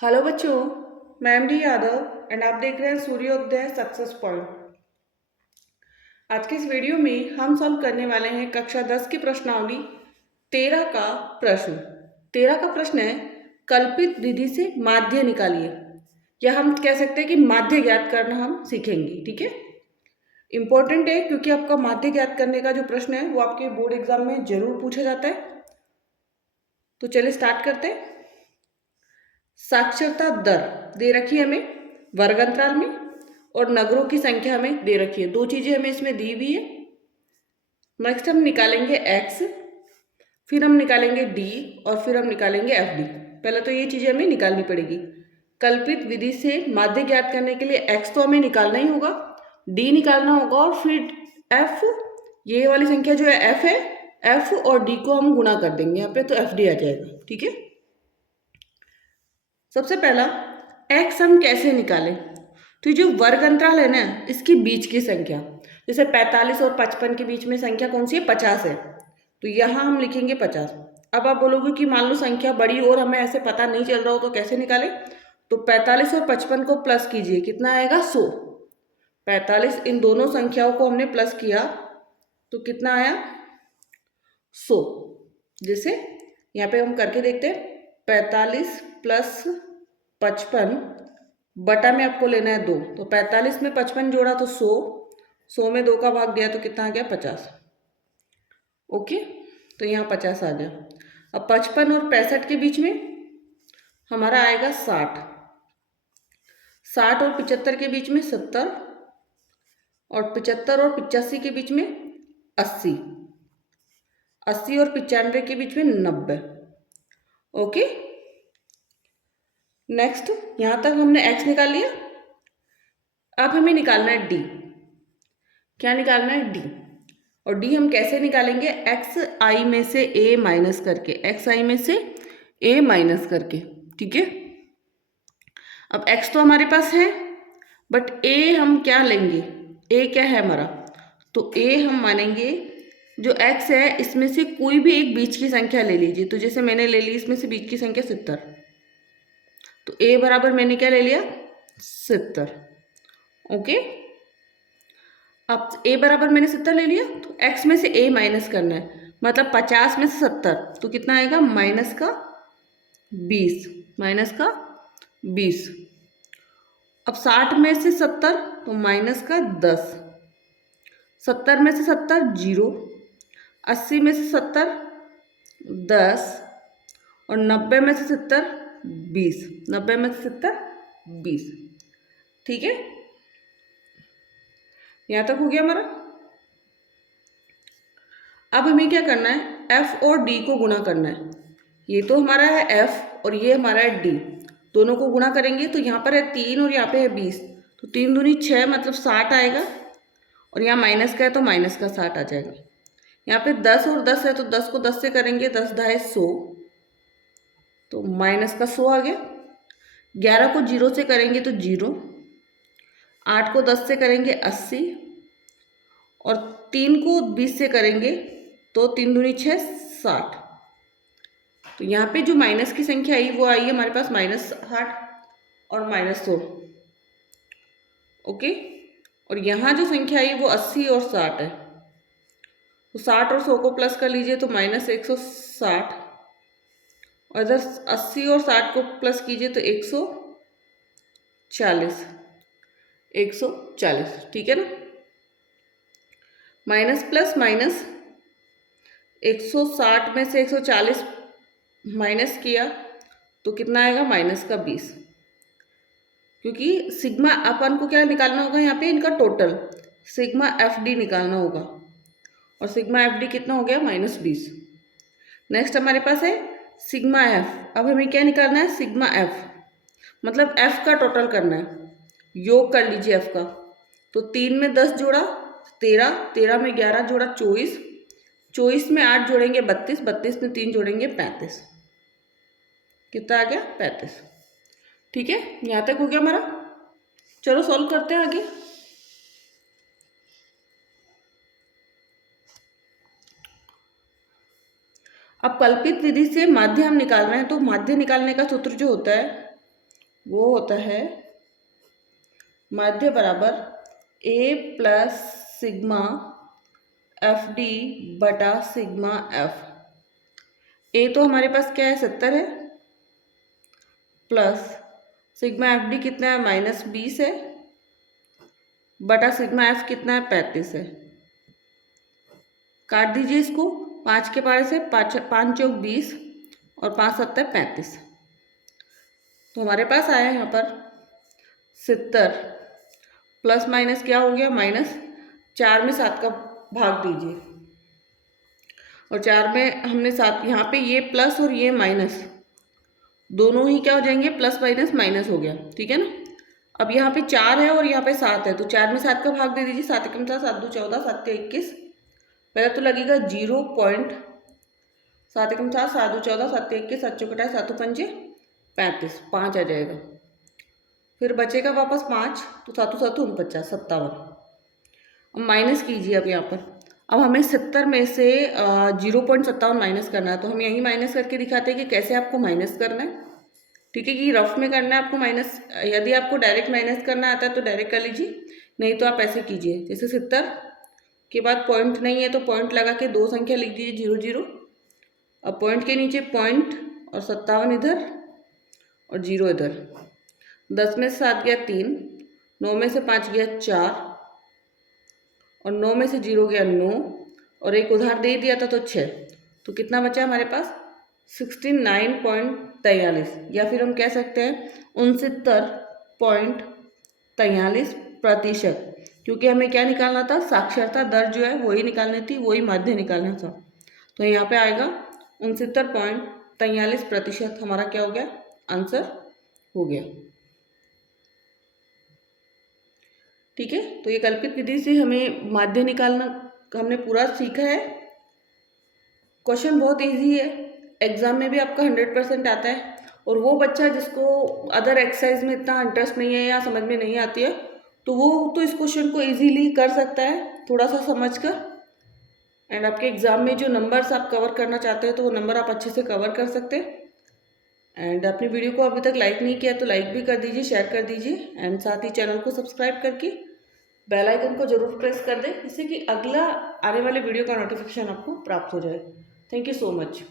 Hello बच्चों, मैं MD Yadav and आप देख रहे हैं सूर्योदय सक्सेस पॉइंट। आज के इस वीडियो में हम सॉल्व करने वाले हैं कक्षा 10 की प्रश्नावली 13 का प्रश्न। 13 का प्रश्न है कल्पित विधि से माध्य निकालिए, या हम कह सकते हैं कि माध्य ज्ञात करना हम सीखेंगे। ठीक है, इंपॉर्टेंट है क्योंकि आपका माध्य ज्ञात करने का जो प्रश्न है वो आपके बोर्ड एग्जाम में जरूर पूछा जाता है। तो चलिए स्टार्ट करते हैं। साक्षरता दर दे रखी है हमें वर्ग अंतराल में, और नगरों की संख्या हमें दे रखी है। दो चीजें हमें इसमें दी हुई है। नेक्स्ट हम निकालेंगे एक्स, फिर हम निकालेंगे डी, और फिर हम निकालेंगे एफ डी। पहले तो ये चीजें हमें निकालनी पड़ेगी। कल्पित विधि से माध्य ज्ञात करने के लिए एक्स तो हमें निकालना ही होगा, डी निकालना होगा, और फिर एफ, ये वाली संख्या जो है एफ है, एफ और डी को हम गुणा कर देंगे यहाँ पे, तो एफ डी आ जाएगा। ठीक है, सबसे पहला एक्स हम कैसे निकालें। तो ये जो वर्ग अंतराल है ना, इसके बीच की संख्या, जैसे 45 और 55 के बीच में संख्या कौन सी है, 50 है, तो यहाँ हम लिखेंगे 50। अब आप बोलोगे कि मान लो संख्या बड़ी और हमें ऐसे पता नहीं चल रहा हो तो कैसे निकालें। तो 45 और 55 को प्लस कीजिए, कितना आएगा 100। 45 इन दोनों संख्याओं को हमने प्लस किया तो कितना आया 100। जैसे यहाँ पे हम करके देखते हैं, 45 प्लस 55 बटा में आपको लेना है 2, तो 45 में 55 जोड़ा तो 100, 100 में 2 का भाग दिया तो कितना आ गया 50। ओके, तो यहाँ 50 आ गया। अब 55 और 65 के बीच में हमारा आएगा 60, 60 और 75 के बीच में 70, और 75 और 85 के बीच में 80, 80 और 95 के बीच में 90। ओके, नेक्स्ट यहाँ तक हमने एक्स निकाल लिया। अब हमें निकालना है डी। क्या निकालना है, डी। और डी हम कैसे निकालेंगे, एक्स आई में से ए माइनस करके, एक्स आई में से ए माइनस करके। ठीक है, अब एक्स तो हमारे पास है, बट ए हम क्या लेंगे, ए क्या है हमारा, तो ए हम मानेंगे जो एक्स है इसमें से कोई भी एक बीच की संख्या ले लीजिए। तो जैसे मैंने ले ली इसमें से बीच की संख्या 70, तो ए बराबर मैंने क्या ले लिया 70। ओके, अब ए बराबर मैंने 70 ले लिया, तो एक्स में से ए माइनस करना है, मतलब 50 में से 70 तो कितना आएगा माइनस का 20, माइनस का 20। अब 60 में से 70 तो माइनस का 10, 70 में से 70 0, 80 में से 70 10, और 90 में से 70 20, 90 में से 70 20। ठीक है, यहाँ तक हो गया हमारा। अब हमें क्या करना है, एफ और डी को गुणा करना है। ये तो हमारा है एफ और ये हमारा है डी, दोनों को गुणा करेंगे तो यहाँ पर है 3 और यहाँ पे है 20, तो 3 दूनी 6 मतलब 60 आएगा, और यहाँ माइनस का है तो माइनस का 60 आ जाएगा। यहाँ पे 10 और 10 है तो 10 को 10 से करेंगे, 10 10 100, तो माइनस का 100 आ गया। 11 को 0 से करेंगे तो 0, 8 को 10 से करेंगे 80, और 3 को 20 से करेंगे तो 3 दूनी 6 60। तो यहाँ पे जो माइनस की संख्या आई वो आई है हमारे पास -60 और -100। ओके, और यहाँ जो संख्या आई वो 80 और 60 है, तो 60 और 100 को प्लस कर लीजिए तो -160, और इधर 80 और 60 को प्लस कीजिए तो 140, 140। ठीक है ना, माइनस प्लस माइनस, 160 में से 140 माइनस किया तो कितना आएगा माइनस का 20, क्योंकि सिग्मा अपन को क्या निकालना होगा यहाँ पे, इनका टोटल सिग्मा एफ डी निकालना होगा, और सिग्मा एफ डी कितना हो गया -20। नेक्स्ट हमारे पास है सिग्मा एफ। अब हमें क्या निकालना है, सिग्मा एफ मतलब एफ का टोटल करना है, योग कर लीजिए एफ का। तो 3 में 10 जोड़ा 13, 13 में 11 जोड़ा 24, 24 में 8 जोड़ेंगे 32, 32 में 3 जोड़ेंगे 35, कितना आ गया 35। ठीक है, यहाँ तक हो गया हमारा। चलो सॉल्व करते हैं आगे। अब कल्पित विधि से माध्य हम निकालना है, तो माध्य निकालने का सूत्र जो होता है वो होता है माध्य बराबर ए प्लस सिग्मा एफ डी बटा सिग्मा एफ। ए तो हमारे पास क्या है 70 है, प्लस सिग्मा एफ डी कितना है -20 है, बटा सिग्मा एफ कितना है 35 है। काट दीजिए इसको, 5 के पारे से 5 चौक 20 और 5 7 35। तो हमारे पास आया यहाँ पर 70 प्लस माइनस क्या हो गया -4 में 7 का भाग दीजिए, और 4 में हमने 7, यहाँ पे ये प्लस और ये माइनस दोनों ही क्या हो जाएंगे, प्लस माइनस माइनस हो गया, ठीक है ना। अब यहाँ पे 4 है और यहाँ पे 7 है, तो 4 में 7 का भाग दे दीजिए, 7 एकम 7, 7 दो 14, 7 के 21। पहले तो लगेगा 0.7 एकम 7, 7 दो 14, 7 के 21, 7 चौक 7 पंजे 35, 5 आ जाएगा। फिर बचेगा वापस 5, तो 7 7 49, 57। अब माइनस कीजिए अब यहाँ पर। अब हमें 70 में से 0.57 माइनस करना है, तो हम यही माइनस करके दिखाते हैं कि कैसे आपको माइनस करना है, ठीक है, कि रफ में करना है आपको माइनस। यदि आपको डायरेक्ट माइनस करना आता है तो डायरेक्ट कर लीजिए, नहीं तो आप ऐसे कीजिए, जैसे 70 के बाद पॉइंट नहीं है तो पॉइंट लगा के 2 संख्या लिख दीजिए 0 0। अब पॉइंट के नीचे पॉइंट और 57 इधर और 0 इधर। 10 में से 7 गया 3, 9 में से 5 गया 4 और 9 में से 0 गया 9 और एक उधार दे दिया था तो 6। तो कितना बचा हमारे पास 69.43, या फिर हम कह सकते हैं 69.43%, क्योंकि हमें क्या निकालना था, साक्षरता दर जो है वही निकालनी थी, वही माध्य निकालना था। तो यहाँ पे आएगा 69.43% हमारा क्या हो गया, आंसर हो गया, ठीक है। तो ये कल्पित विधि से हमें माध्य निकालना हमने पूरा सीखा है। क्वेश्चन बहुत इजी है, एग्जाम में भी आपका 100% आता है, और वो बच्चा जिसको अदर एक्सरसाइज में इतना इंटरेस्ट नहीं है या समझ में नहीं आती है, तो वो तो इस क्वेश्चन को इजीली कर सकता है थोड़ा सा समझकर। एंड आपके एग्जाम में जो नंबर्स आप कवर करना चाहते हैं तो वो नंबर आप अच्छे से कवर कर सकते हैं। एंड अपनी वीडियो को अभी तक लाइक नहीं किया तो लाइक भी कर दीजिए, शेयर कर दीजिए, एंड साथ ही चैनल को सब्सक्राइब करके बेल आइकन को जरूर प्रेस कर दें, जिससे कि अगला आने वाले वीडियो का नोटिफिकेशन आपको प्राप्त हो जाए। Thank you so much.